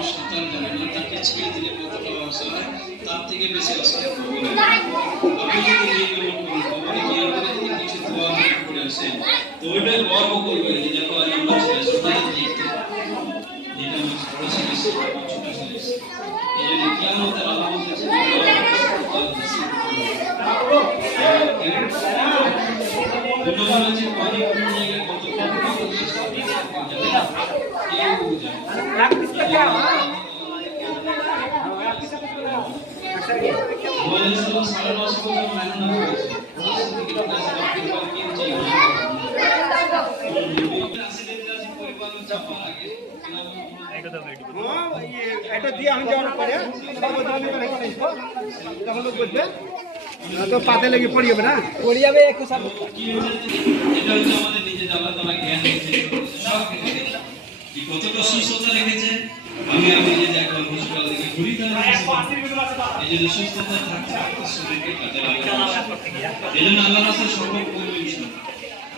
মানুষ সাঁতার জানে না, তাকে ছেড়ে দিলে কতটা লস হয়, তার থেকে বেশি লস হয়। আপনি যদি এই নিয়ম করেন, কি করে যদি কিছু দোয়া করে আসেন, তো ওইটা গর্ব করবেন যে দেখো আজ আমরা সবাই দেখতে, যেটা আমি বড় ছেলে ছোট ছেলে, এই জন্য কিয়ামতের আল্লাহ বলতেছে দুটোবার আছে পানি কোন জায়গায় কত এটা দিয়ে আমি যাওয়ার পরে তখন লোক বলবে তো পাতে লেগে পড়ে যাবে না, পড়ে যাবে একটু সাথে। এটা হচ্ছে আমাদের নিজে জানা তোলা জ্ঞান হচ্ছে সব কি কতটা সুস্থতা রেখেছে। আমি নিজে একবার হসপিটাল থেকে ঘুরি, এই জন্য সুস্থতা থাকছে শরীরকে কাজে লাগানো। এই জন্য আল্লাহ রাস্তায় সর্বক করবো ইনশাল্লাহ।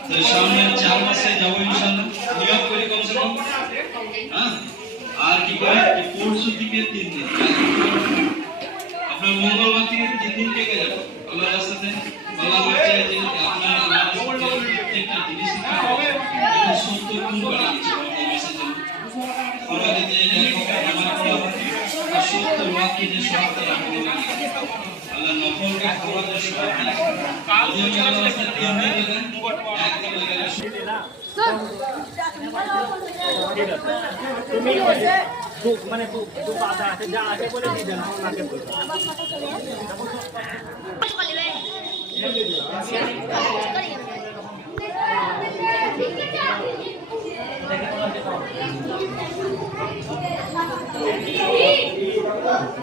তাই সামনে 4 মাসে যাবো ইনশাল্লাহ, নিয়োগ করি কমসে কম। হ্যাঁ, আর কি করে পরশু থেকে 3 দিন, আপনার মঙ্গলবার থেকে 3 দিন থেকে যাবো আল্লাহ রাস্তাতে। আল্লাহ বলছে যে আপনার প্রত্যেকটা জিনিস 70 গুণ বাড়িয়ে দিচ্ছে আপনার মেসেজ জন্য। ওরা যদি আমার 70 ওয়াক্তে যে সহায়তা রাখবেন আল্লাহ নফলকে খাওয়াতে সহায়তা যদি আমি আল্লাহ রাস্তায় 3 দিন গেলেন একদম লাগালে তুমি মানে দু বাধা আছে যা আছে বলে দিয়ে দেন আমাকে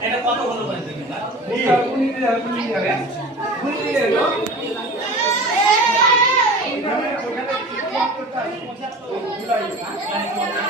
এটা কত হলো বলে দেখেন না আপনি যাবে ঘুরে দিয়ে এলো এখানে